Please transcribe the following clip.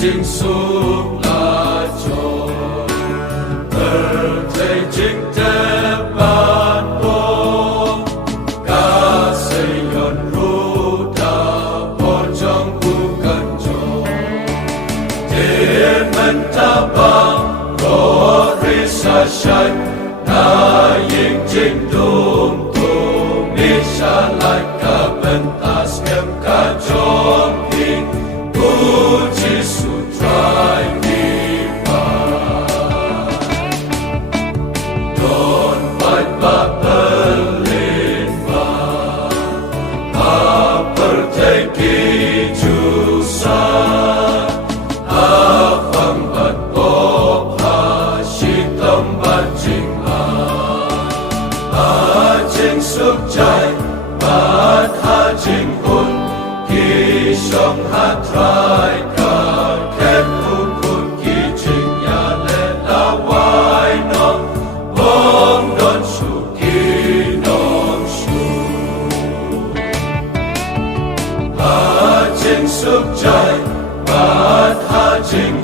Chính xuống là tròn thầy chính thế ban bố cả xây yon ru ta bỏ trong khu cần tròn thế mình ta bằng có ri sa sanh na yên chính đùm tùm đi xa lại cả bên ta xem cả trong kinh Jesus try me by. Don't fight but believe perteki jusa afam bat bop ha shitam bat jing ha jing suk chai bat ha jing hun ki shong ha try sức trái bát tha chính